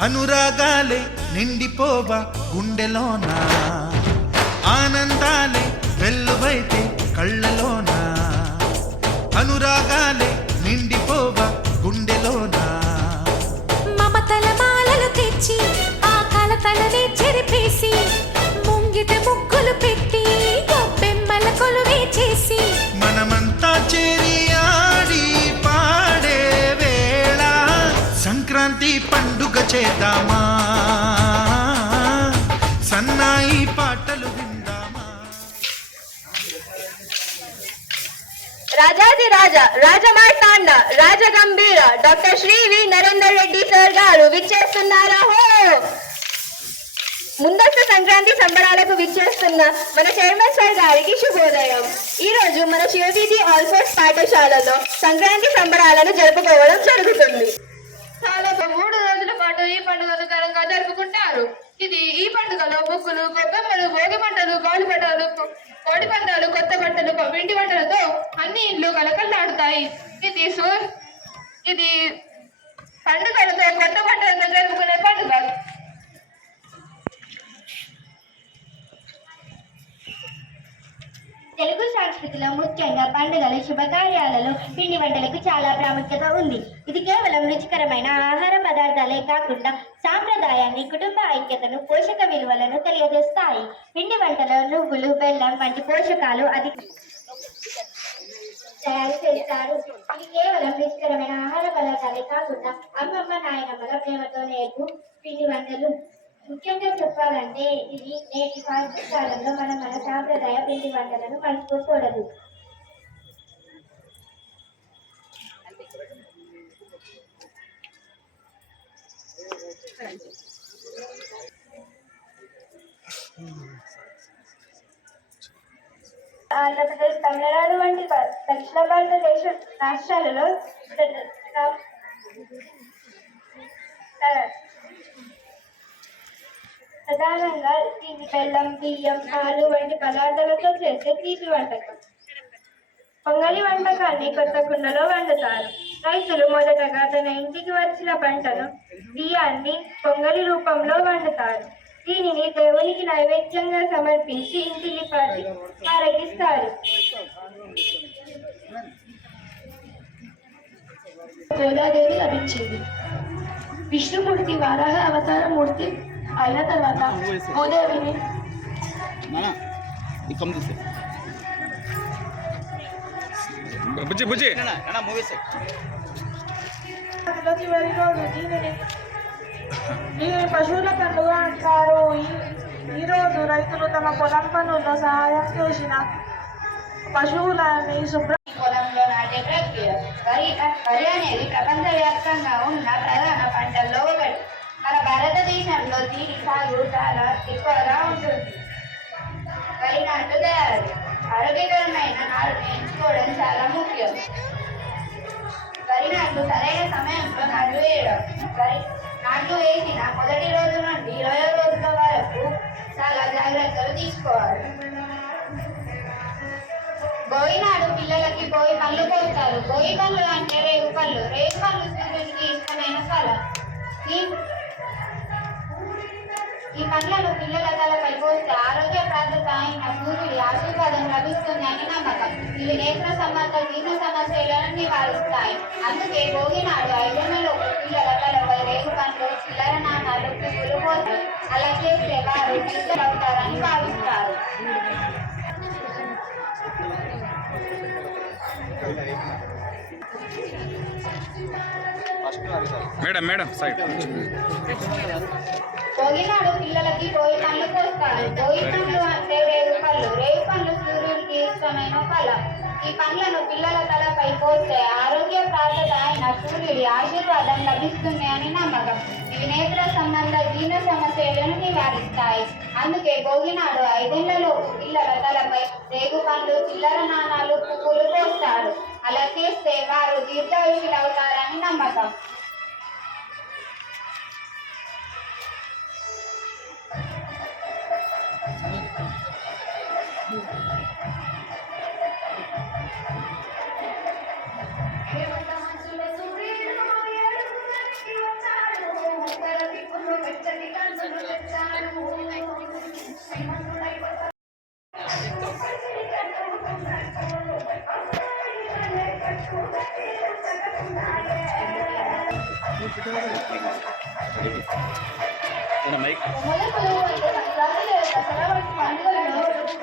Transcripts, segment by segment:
అనురాగాలే నిండిపోవా గుండెలోన. ఆనందాలే వెల్లువైతే కళ్ళలోన. అనురాగాలే నిండిపోవా గుండెలోన. మమతల మాలలు తెచ్చి చేద్దామా? సన్నాయి పాటలు విందామా? రాజాది రాజా రాజమార్తాండ రాజగంభీర doctor Shri V Narender Reddy sir గారు విచ్చేస్తున్నారా ముందస్తు సంక్రాంతి సంబరాలకు విచ్చేస్తున్న మన చైర్మన్ సార్ గారికి శుభోదయం. ఈ రోజు మన శివవీధి ఆల్ఫోర్స్ పాఠశాలలో సంక్రాంతి సంబరాలను జరుపుకోవడం జరుగుతుంది. చాలా మూడు పాటు ఈ పండుగను ఘనంగా జరుపుకుంటారు. ఇది ఈ పండుగలో ముగ్గులు గొబ్బెమ్మలు భోగి మంటలు గాలి పంటలు కోడి పందాలు కొత్త బట్టలు వెండి వంటలతో అన్ని ఇండ్లు కలకల్లాడుతాయి. ఇది సూ ఇది పండుగలతో కొత్త పంటలతో జరుపుకునే పండుగ. తెలుగు సంస్కృతిలో ముఖ్యంగా పండుగలు శుభకార్యాలలో పిండి వంటలకు చాలా ప్రాముఖ్యత ఉంది. ఇది కేవలం రుచికరమైన ఆహార పదార్థాలే కాకుండా సాంప్రదాయాన్ని కుటుంబ ఐక్యతను పోషక విలువలను తెలియజేస్తాయి. పిండి వంటలో నువ్వులు బెల్లం వంటి పోషకాలు అధిక తయారు చేస్తారు. ఇది కేవలం రుచికరమైన ఆహార పదార్థాలే కాకుండా అమ్మమ్మ నాయనమ్మల ప్రేమతో నేర్పు పిండి వంటలు ముఖ్యంగా చెప్పాలంటే ఇది నేటి ఫాస్ట్ కాలంలో మనం మన సాంప్రదాయ పిండి వంటలను మర్చిపోకూడదు. ఆంధ్రప్రదేశ్ తమిళనాడు వంటి దక్షిణ భారతదేశ రాష్ట్రాలలో ప్రధానంగా తీపి బెల్లం బియ్యం పాలు వంటి పదార్థాలతో చేసే తీపి వంటకం. పొంగలి వంటకాన్ని కొత్త కుండలో వండుతారు. రైతులు మొదటగా తన ఇంటికి వచ్చిన పంటను బియ్యాన్ని పొంగలి రూపంలో వండుతారు. దీనిని దేవునికి నైవేద్యంగా సమర్పించి ఇంటికి పాటి ఆరగిస్తారు గోదాదేవి లభించింది. విష్ణుమూర్తి వారాహ అవతార మూర్తి అయిన తర్వాత తీసే. బుజ్జి బుజ్జి. చివరి రోజు దీనిని. దీనిని పశువుల పండుగ అంటారు. ఈ- ఈ రోజు రైతులు తమ పొలం పనుల్లో సహాయం చేసిన పశువులని శుభ్ర పొలంలో నాటే ప్రక్రియ. వరి వరి అనేది ప్రపంచవ్యాప్తంగా ఉన్న ప్రధాన పంటల్లో ఒకటి మన భారతదేశంలో దీని సాగు చాలా ఎక్కువగా ఉంటుంది. వరి నాట్లు తయారు ఆరోగ్యకరమైన నారుని ఎంచుకోవడం చాలా ముఖ్యం. వరి నాట్లు సరైన సమయంలో నాట్లు వేయడం వరి నాట్లు వేసిన మొదటి రోజు నుండి ఇరవై రోజుల వరకు చాలా జాగ్రత్తలు తీసుకోవాలి. గోయినాడు పిల్లలకి పోయి పళ్ళు పోస్తారు గోయి పళ్ళు అంటే రేగు పళ్ళు. రేగు పళ్ళు సూర్యుడికి ఇష్టమైన ఫల. ఈ పండ్లను పిల్లల తలపై పోస్తే ఆరోగ్య ప్రాప్త అయిన సూర్యుడి ఆశీర్వాదం లభిస్తుంది అని నమ్మకం ఇవి నేత్ర సంబంధ జీర్ణ సమస్యలను నివారిస్తాయి అందుకే భోగి నాడు ఐదున్నలోపు పిల్లల తలపై రేగు పండ్లు చిల్లర నాణాలు పువ్వులు పోతాయి అలా చేస్తే వారు అవుతారని భావిస్తారు Thank you. Madam madam side భోగినాడు పిల్లలకి పోయి పండ్లు పోస్తారు పోయి పండ్లు అంటే రేగు పళ్ళు. రేగు పండ్లు సూర్యుడికి ఇష్టమైన ఫల ఈ పండ్లను పిల్లల తలపై పోస్తే ఆరోగ్య ప్రాప్త అయిన సూర్యుడి ఆశీర్వాదం లభిస్తుంది అని నమ్మకం. ఇవి నేత్ర సంబంధ జీర్ణ సమస్యలను నివారిస్తాయి. అందుకే భోగినాడు ఐదేళ్ళలోపు పిల్లల తలపై రేగు పండ్లు చిల్లర నాణాలు పువ్వులు పోస్తాడు. అలా చేస్తే వారు దీర్ఘ 妈妈的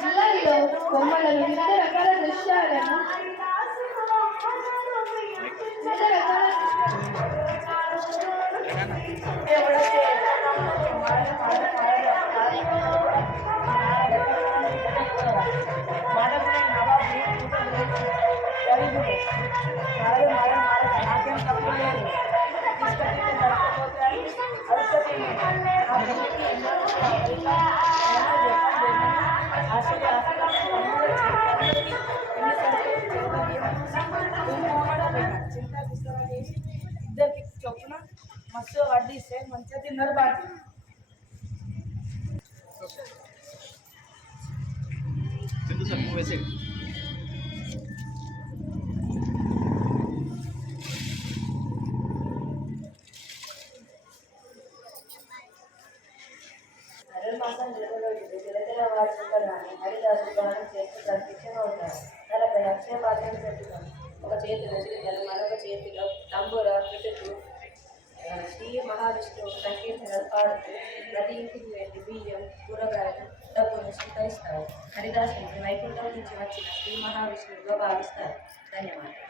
జిల్లాల్లో బొమ్మలను వివిధ రకాల దృశ్యాలను వివిధ రకాల ఇద్దరికి చొప్పున మస్తు వడ్డిస్తే మంచిగా తిన్నారు బాగా సింధు సార్ మూవీ సైడ్ తిరతిర వార్షికగానే హరిదాసు గానం చేస్తూ ప్రత్యక్షంగా ఉంటారు. నలభై అక్షయ పాత్రను పెట్టుకొని ఒక చేతిలో శ్రీధరు మరొక చేతిలో తంబుర పిటుకు శ్రీ మహావిష్ణువు సంకీర్తనలు పాడుతూ ప్రతి ఇంటికి వెళ్ళి బియ్యం కూరగాయలు డబ్బును స్వీకరిస్తారు హరిదాసుని వైకుంఠం నుంచి వచ్చిన శ్రీ మహావిష్ణువుగా భావిస్తారు. ధన్యవాదాలు.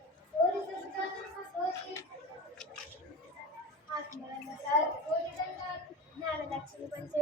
ఆత్మరన్న సార్ కోటి పంచే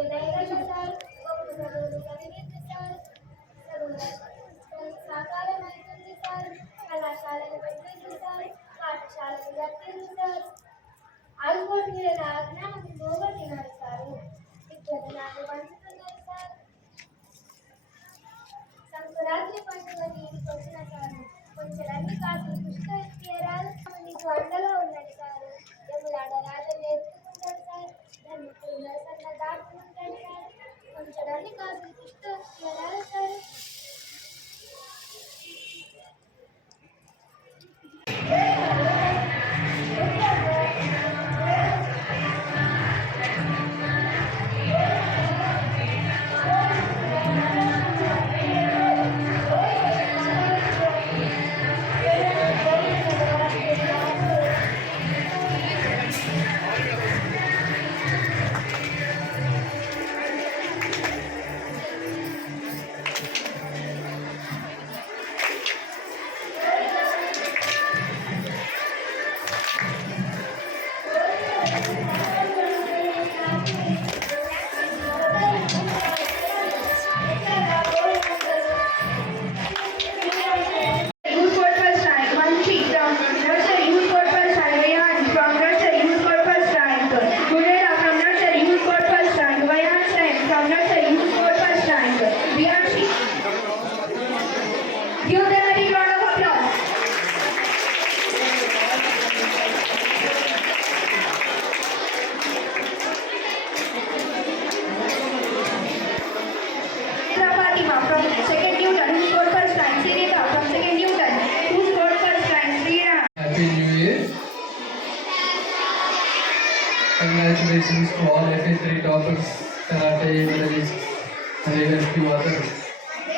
FA3 toppers, karate medalists, and even few other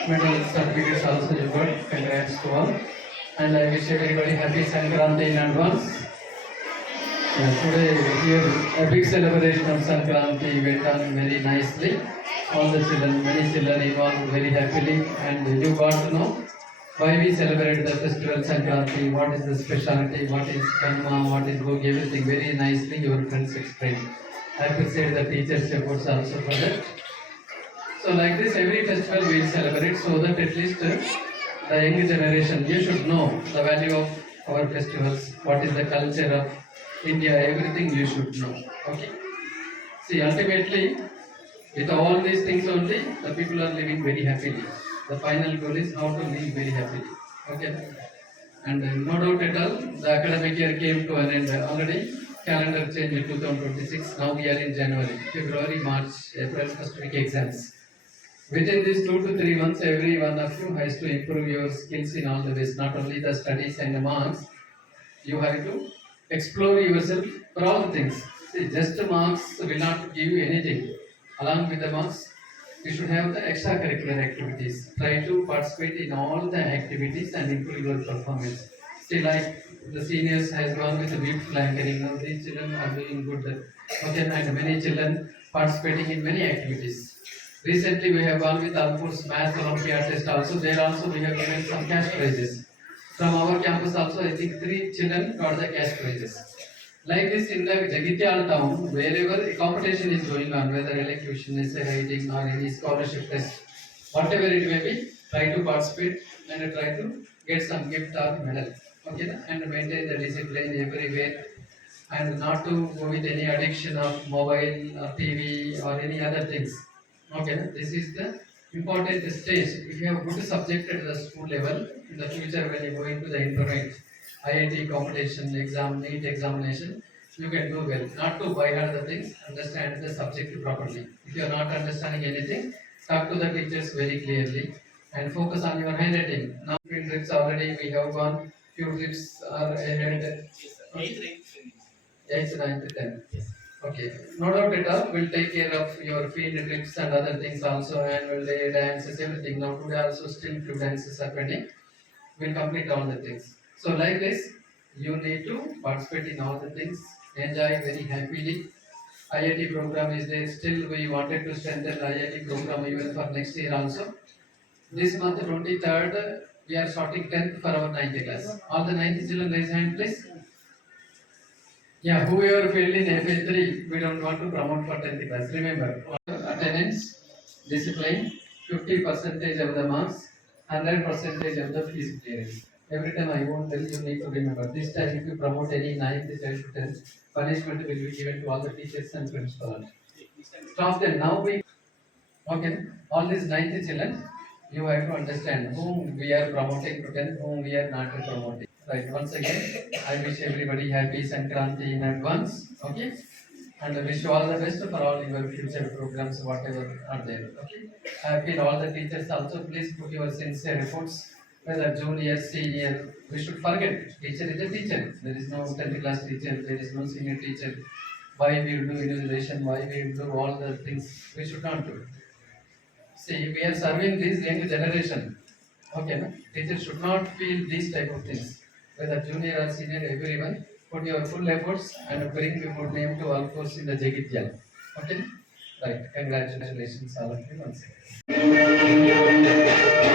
medal certificates also you got. Congrats to all. And I wish everybody happy Sankranti in advance. Yeah, today here a big celebration of Sankranti went on very nicely. All the children, many children involved very happily and you got to know why we celebrate the festival Sankranti, what is the speciality, what is Karma, what is Bhog, everything very nicely your friends explained. I could say the teachers' efforts also for that. So like this, every festival we celebrate so that at least uh, the young generation, you should know the value of our festivals, what is the culture of India, everything you should know. Okay. See, ultimately, with all these things only, the people are living very happily. The final goal is how to live very happily. Okay. And uh, no doubt at all, the academic year came to an end already. Calendar change in 2026. Now we are in January, February, March, April, first week exams. Within these two to three months, every one of you has to improve your skills in all the ways, not only the studies and the marks. You have to explore yourself for all the things. See, just marks will not give you anything. Along with the marks, you should have the extracurricular activities. Try to participate in all the activities and improve your performance. See, like the seniors has gone with the beautiful anchoring. Now these children are doing good. Okay, and many children participating in many activities. Recently, we have gone with Alpur's Math Olympiad test also. There also we have given some cash prizes. From our campus also, I think three children got the cash prizes. Like this in the Jagitial town, wherever a competition is going on, whether electrocution, essay writing or any scholarship test, whatever it may be, try to participate and try to get some gift or medal. Okay, and maintain the discipline everywhere and not to go with any addiction of mobile uh, or TV or any other things. Okay, this is the important stage. If you have good subject at the school level, in the future when you go into the internet, IIT competition, exam, NEET examination, you can do well. Not to buy heart the things, understand the subject properly. If you are not understanding anything, talk to the teachers very clearly and focus on your handwriting. Now, few trips already we have gone, few trips are ahead. Eighth, ninth, tenth. Okay, no doubt at all, we'll take care of your field trips and other things also, annual day, dances, everything. Now today also still few dances are pending. We'll complete all the things. So like this, you need to participate in all the things, enjoy very happily. IIT program is there, still we wanted to strengthen the IIT program even for next year also. This month twenty-third, we are sorting tenth for our ninth class. All the ninth children raise hand please. Yeah, whoever failed in FA three, we don't want to promote for tenth class, remember. Attendance, discipline, fifty percentage of the marks, hundred percentage of the fees clearance. Every time I won't tell you, need to remember, this time if you promote any ninth, tenth, tenth, punishment will be given to all the teachers and principal. Stop them, now we, okay, all these ninth children, you have to understand whom we are promoting tenth, whom we are not promoting. Right, once again, I wish everybody happy Sankranti in advance, okay? And I wish you all the best for all your future programs, whatever are there, okay? I appeal all the teachers also, please put your sincere reports, whether junior, senior, we should forget, teacher is a teacher, there is no tenth class teacher, there is no senior teacher. Why we do innovation, why we do all the things, we should not do. See, we are serving this young generation. Okay, no? Teachers should not feel these type of things. Whether junior or senior, everyone, put your full efforts and bring your good name to all course in the Jagitial. Okay? Right, congratulations all of you once again.